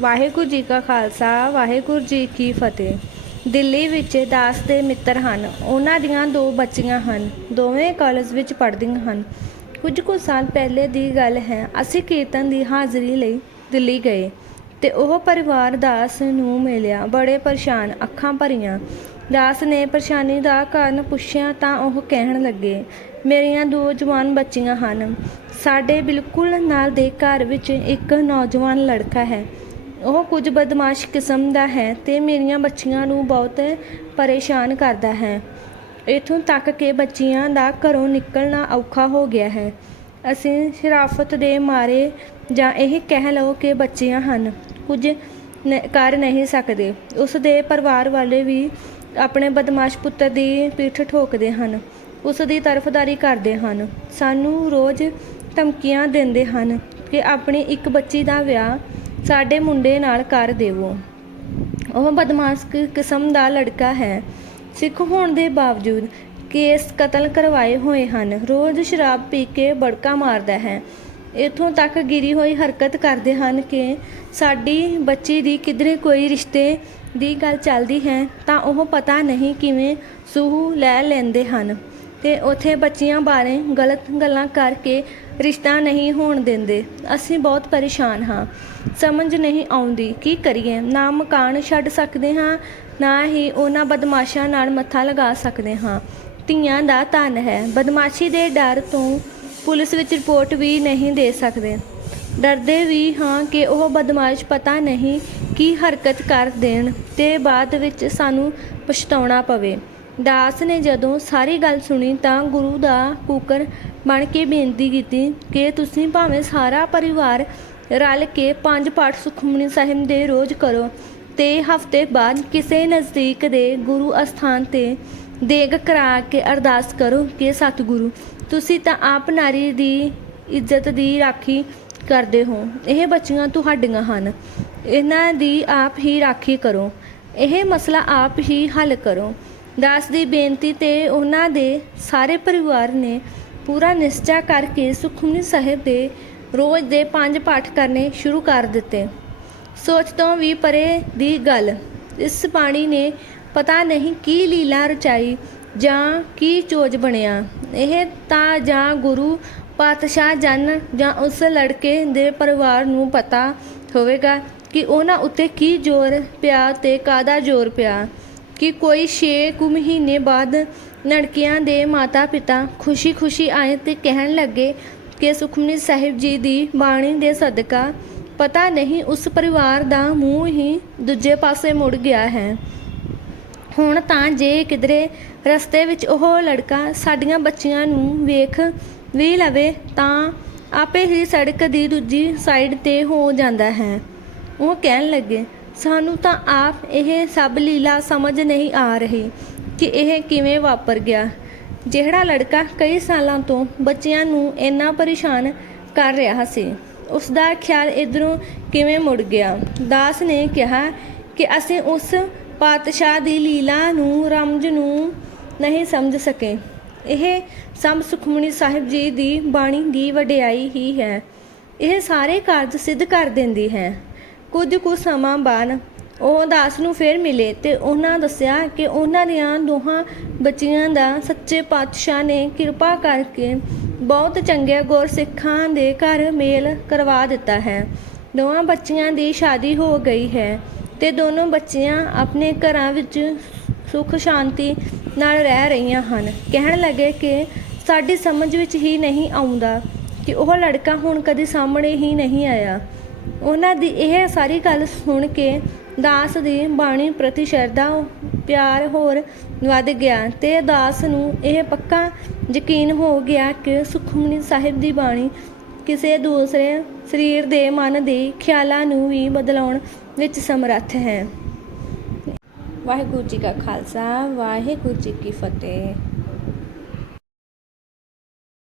ਵਾਹਿਗੁਰੂ ਜੀ ਕਾ ਖਾਲਸਾ, ਵਾਹਿਗੁਰੂ ਜੀ ਕੀ ਫਤਿਹ। ਦਿੱਲੀ ਵਿੱਚ ਦਾਸ ਦੇ ਮਿੱਤਰ ਹਨ। ਉਹਨਾਂ ਦੀਆਂ ਦੋ ਬੱਚੀਆਂ ਹਨ। ਦੋਵੇਂ ਕਾਲਜ ਵਿੱਚ ਪੜ੍ਹਦੀਆਂ ਹਨ। ਕੁਝ ਕੁ ਸਾਲ ਪਹਿਲੇ ਦੀ ਗੱਲ ਹੈ, ਅਸੀਂ ਕੀਰਤਨ ਦੀ ਹਾਜ਼ਰੀ ਲਈ ਦਿੱਲੀ ਗਏ ਤੇ ਉਹ ਪਰਿਵਾਰ ਦਾਸ ਨੂੰ ਮਿਲਿਆ। ਬੜੇ ਪਰੇਸ਼ਾਨ ਅੱਖਾਂ ਭਰੀਆਂ। ਦਾਸ ਨੇ ਪਰੇਸ਼ਾਨੀ ਦਾ ਕਾਰਨ ਪੁੱਛਿਆ ਤਾਂ ਉਹ ਕਹਿਣ ਲੱਗੇ, ਮੇਰੀਆਂ ਦੋ ਜਵਾਨ ਬੱਚੀਆਂ ਹਨ। ਸਾਡੇ ਬਿਲਕੁਲ ਨਾਲ ਦੇ ਘਰ ਵਿੱਚ ਇੱਕ ਨੌਜਵਾਨ ਲੜਕਾ ਹੈ। ਉਹ ਕੁਝ ਬਦਮਾਸ਼ ਕਿਸਮ ਦਾ ਹੈ ਤੇ ਮੇਰੀਆਂ ਬੱਚੀਆਂ ਨੂੰ ਬਹੁਤ ਪਰੇਸ਼ਾਨ ਕਰਦਾ ਹੈ। ਇਥੋਂ ਤੱਕ ਕਿ ਬੱਚੀਆਂ ਦਾ ਘਰੋਂ ਨਿਕਲਣਾ ਔਖਾ ਹੋ ਗਿਆ ਹੈ। ਅਸੀਂ ਸ਼ਰਾਫਤ ਦੇ ਮਾਰੇ ਜਾਂ ਇਹ ਕਹਿ ਲਓ ਕਿ ਬੱਚੀਆਂ ਹਨ, ਕੁਝ ਨ- ਕਰ ਨਹੀਂ ਸਕਦੇ। ਉਸ ਦੇ ਪਰਿਵਾਰ ਵਾਲੇ ਵੀ ਆਪਣੇ ਬਦਮਾਸ਼ ਪੁੱਤਰ ਦੀ ਪਿੱਠ ਠੋਕਦੇ ਹਨ, ਉਸ ਦੀ ਤਰਫਦਾਰੀ ਕਰਦੇ ਹਨ। ਸਾਨੂੰ ਰੋਜ਼ ਧਮਕੀਆਂ ਦਿੰਦੇ ਹਨ ਕਿ ਆਪਣੀ ਇੱਕ ਬੱਚੀ ਦਾ ਵਿਆਹ ਸਾਡੇ ਮੁੰਡੇ ਨਾਲ ਕਰ ਦੇਵੋ। ਉਹ ਬਦਮਾਸ਼ ਕਿਸਮ ਦਾ ਲੜਕਾ ਹੈ। ਸਿੱਖ ਹੋਣ ਦੇ ਬਾਵਜੂਦ ਕੇਸ ਕਤਲ ਕਰਵਾਏ ਹੋਏ ਹਨ। ਰੋਜ਼ ਸ਼ਰਾਬ ਪੀ ਕੇ ਬੜਕਾ ਮਾਰਦਾ ਹੈ। ਇਥੋਂ ਤੱਕ ਗਿਰੀ ਹੋਈ ਹਰਕਤ ਕਰਦੇ ਹਨ ਕਿ ਸਾਡੀ ਬੱਚੀ ਦੀ ਕਿਧਰੇ ਕੋਈ ਰਿਸ਼ਤੇ ਦੀ ਗੱਲ ਚੱਲਦੀ ਹੈ ਤਾਂ ਉਹ ਪਤਾ ਨਹੀਂ ਕਿਵੇਂ ਸੂਹ ਲੈ ਲੈਂਦੇ ਹਨ ਤੇ ਉਥੇ ਬੱਚੀਆਂ ਬਾਰੇ ਗਲਤ ਗੱਲਾਂ ਕਰਕੇ ਰਿਸ਼ਤਾ ਨਹੀਂ ਹੋਣ ਦਿੰਦੇ। ਅਸੀਂ ਬਹੁਤ ਪਰੇਸ਼ਾਨ ਹਾਂ। ਸਮਝ ਨਹੀਂ ਆਉਂਦੀ, ਕੀ ਕਰੀਏ? ਨਾ ਮਕਾਨ ਛੱਡ ਸਕਦੇ ਹਾਂ, ਨਾ ਹੀ ਉਹਨਾਂ ਬਦਮਾਸ਼ਾਂ ਨਾਲ ਮੱਥਾ ਲਗਾ ਸਕਦੇ ਹਾਂ। ਧੀਆਂ ਦਾ ਧਨ ਹੈ। ਬਦਮਾਸ਼ੀ ਦੇ ਡਰ ਤੋਂ ਪੁਲਿਸ ਵਿੱਚ ਰਿਪੋਰਟ ਵੀ ਨਹੀਂ ਦੇ ਸਕਦੇ। ਡਰਦੇ ਵੀ ਹਾਂ ਕਿ ਉਹ ਬਦਮਾਸ਼ ਪਤਾ ਨਹੀਂ ਕੀ ਹਰਕਤ ਕਰ ਦੇਣ, ਤੇ ਬਾਅਦ ਵਿੱਚ ਸਾਨੂੰ ਪਛਤਾਉਣਾ ਪਵੇ। ਦਾਸ ਨੇ ਜਦੋਂ ਸਾਰੀ ਗੱਲ ਸੁਣੀ ਤਾਂ ਗੁਰੂ ਦਾ ਕੂਕਰ ਬਣ ਕੇ ਬੇਨਤੀ ਕੀਤੀ ਕਿ ਤੁਸੀਂ ਭਾਵੇਂ ਸਾਰਾ ਪਰਿਵਾਰ ਰਲ ਕੇ ਪੰਜ ਪਾਠ ਸੁਖਮਨੀ ਸਾਹਿਬ ਦੇ ਰੋਜ਼ ਕਰੋ ਤੇ ਹਫ਼ਤੇ ਬਾਅਦ ਕਿਸੇ ਨਜ਼ਦੀਕ ਦੇ ਗੁਰੂ ਅਸਥਾਨ ਤੇ ਦੇਗ ਕਰਾ ਕੇ ਅਰਦਾਸ ਕਰੋ ਕਿ ਸਤਿਗੁਰੂ, ਤੁਸੀਂ ਤਾਂ ਆਪ ਨਾਰੀ ਦੀ ਇੱਜ਼ਤ ਦੀ ਰਾਖੀ ਕਰਦੇ ਹੋ। ਇਹ ਬੱਚੀਆਂ ਤੁਹਾਡੀਆਂ ਹਨ। ਇਹਨਾਂ ਦੀ ਆਪ ਹੀ ਰਾਖੀ ਕਰੋ। ਇਹ ਮਸਲਾ ਆਪ ਹੀ ਹੱਲ ਕਰੋ। ਦਾਸ ਦੀ ਬੇਨਤੀ ਤੇ ਉਹਨਾਂ ਦੇ ਸਾਰੇ ਪਰਿਵਾਰ ਨੇ ਪੂਰਾ ਨਿਸ਼ਚਾ ਕਰਕੇ ਸੁਖਮਨੀ ਸਾਹਿਬ ਦੇ ਰੋਜ਼ ਦੇ ਪੰਜ ਪਾਠ ਕਰਨੇ ਸ਼ੁਰੂ ਕਰ ਦਿੱਤੇ। ਸੋਚ ਤੋਂ ਵੀ ਪਰੇ ਦੀ ਗੱਲ, ਇਸ ਪਾਣੀ ਨੇ ਪਤਾ ਨਹੀਂ ਕੀ ਲੀਲਾ ਰਚਾਈ ਜਾਂ ਕੀ ਚੋਜ ਬਣਿਆ। ਇਹ ਤਾਂ ਜਾਂ ਗੁਰੂ ਪਾਤਸ਼ਾਹ ਜਨ ਜਾਂ ਉਸ ਲੜਕੇ ਦੇ ਪਰਿਵਾਰ ਨੂੰ ਪਤਾ ਹੋਵੇਗਾ ਕਿ ਉਹਨਾਂ ਉੱਤੇ ਕੀ ਜ਼ੋਰ ਪਿਆ ਤੇ ਕਾਦਾ ਜ਼ੋਰ ਪਿਆ। ਕਿ ਕੋਈ 6 ਕੁ ਮਹੀਨੇ ਬਾਅਦ ਲੜਕੀਆਂ ਦੇ ਮਾਤਾ-ਪਿਤਾ ਖੁਸ਼ੀ-ਖੁਸ਼ੀ ਆਏ ਤੇ ਕਹਿਣ ਲੱਗੇ ਕਿ ਸੁਖਮਨੀ ਸਾਹਿਬ ਜੀ ਦੀ ਬਾਣੀ ਦੇ ਸਦਕਾ ਪਤਾ ਨਹੀਂ ਉਸ ਪਰਿਵਾਰ ਦਾ ਮੂੰਹ ਹੀ ਦੂਜੇ ਪਾਸੇ ਮੁੜ ਗਿਆ ਹੈ। ਹੁਣ ਤਾਂ ਜੇ ਕਿਧਰੇ ਰਸਤੇ ਵਿੱਚ ਉਹ ਲੜਕਾ ਸਾਡੀਆਂ ਬੱਚੀਆਂ ਨੂੰ ਵੇਖ ਵੀ ਲਵੇ ਤਾਂ ਆਪੇ ਹੀ ਸੜਕ ਦੀ ਦੂਜੀ ਸਾਈਡ ਤੇ ਹੋ ਜਾਂਦਾ ਹੈ। ਉਹ ਕਹਿਣ ਲੱਗੇ ਸਾਨੂੰ ਤਾਂ ਆਪ ਇਹ ਸਭ ਲੀਲਾ ਸਮਝ ਨਹੀਂ ਆ ਰਹੀ ਕਿ ਇਹ ਕਿਵੇਂ ਵਾਪਰ ਗਿਆ। ਜਿਹੜਾ ਲੜਕਾ ਕਈ ਸਾਲਾਂ ਤੋਂ ਬੱਚਿਆਂ ਨੂੰ ਇੰਨਾ ਪਰੇਸ਼ਾਨ ਕਰ ਰਿਹਾ ਸੀ ਉਸ ਦਾ ਖਿਆਲ ਇਧਰੋਂ ਕਿਵੇਂ ਮੁੜ ਗਿਆ? ਦਾਸ ਨੇ ਕਿਹਾ ਕਿ ਅਸੀਂ ਉਸ ਪਾਤਸ਼ਾਹ ਦੀ ਲੀਲਾ ਨੂੰ ਰਮਜ ਨੂੰ ਨਹੀਂ ਸਮਝ ਸਕੇ। ਇਹ ਸਭ ਸੁਖਮਨੀ ਸਾਹਿਬ ਜੀ ਦੀ ਬਾਣੀ ਦੀ ਵਡਿਆਈ ਹੀ ਹੈ। ਇਹ ਸਾਰੇ ਕਾਰਜ ਸਿੱਧ ਕਰ ਦਿੰਦੀ ਹੈ। ਕੁਝ ਕੁ ਸਮਾਂ ਬਾਅਦ ਉਹ ਦਾਸ ਨੂੰ ਫਿਰ ਮਿਲੇ ਤੇ ਉਹਨਾਂ ਦੱਸਿਆ ਕਿ ਉਹਨਾਂ ਦੀਆਂ ਦੋਹਾਂ ਬੱਚੀਆਂ ਦਾ ਸੱਚੇ ਪਾਤਸ਼ਾਹ ਨੇ ਕਿਰਪਾ ਕਰਕੇ ਬਹੁਤ ਚੰਗੇ ਗੁਰਸਿੱਖਾਂ ਦੇ ਘਰ ਮੇਲ ਕਰਵਾ ਦਿੱਤਾ ਹੈ। ਦੋਵਾਂ ਬੱਚੀਆਂ ਦੀ ਸ਼ਾਦੀ ਹੋ ਗਈ ਹੈ ਤੇ ਦੋਨੋਂ ਬੱਚੀਆਂ ਆਪਣੇ ਘਰਾਂ ਵਿੱਚ ਸੁਖ ਸ਼ਾਂਤੀ ਨਾਲ ਰਹਿ ਰਹੀਆਂ ਹਨ। ਕਹਿਣ ਲੱਗੇ ਕਿ ਸਾਡੀ ਸਮਝ ਵਿੱਚ ਹੀ ਨਹੀਂ ਆਉਂਦਾ ਕਿ ਉਹ ਲੜਕਾ ਹੁਣ ਕਦੇ ਸਾਹਮਣੇ ਹੀ ਨਹੀਂ ਆਇਆ। ਉਹਨਾਂ ਦੀ ਇਹ ਸਾਰੀ ਗੱਲ ਸੁਣ ਕੇ ਦਾਸ ਦੀ ਬਾਣੀ ਪ੍ਰਤੀ ਸ਼ਰਧਾ, ਪਿਆਰ ਹੋਰ ਵੱਧ ਗਿਆ ਤੇ ਦਾਸ ਨੂੰ ਇਹ ਪੱਕਾ ਯਕੀਨ ਹੋ ਗਿਆ ਕਿ ਸੁਖਮਨੀ ਸਾਹਿਬ ਦੀ ਬਾਣੀ ਕਿਸੇ ਦੂਸਰੇ ਸਰੀਰ ਦੇ ਮਨ ਦੇ ਖਿਆਲਾਂ ਨੂੰ ਵੀ ਬਦਲਾਉਣ ਵਿੱਚ ਸਮਰੱਥ ਹੈ। ਵਾਹਿਗੁਰੂ ਜੀ ਕਾ ਖਾਲਸਾ, ਵਾਹਿਗੁਰੂ ਜੀ ਕੀ ਫਤਿਹ।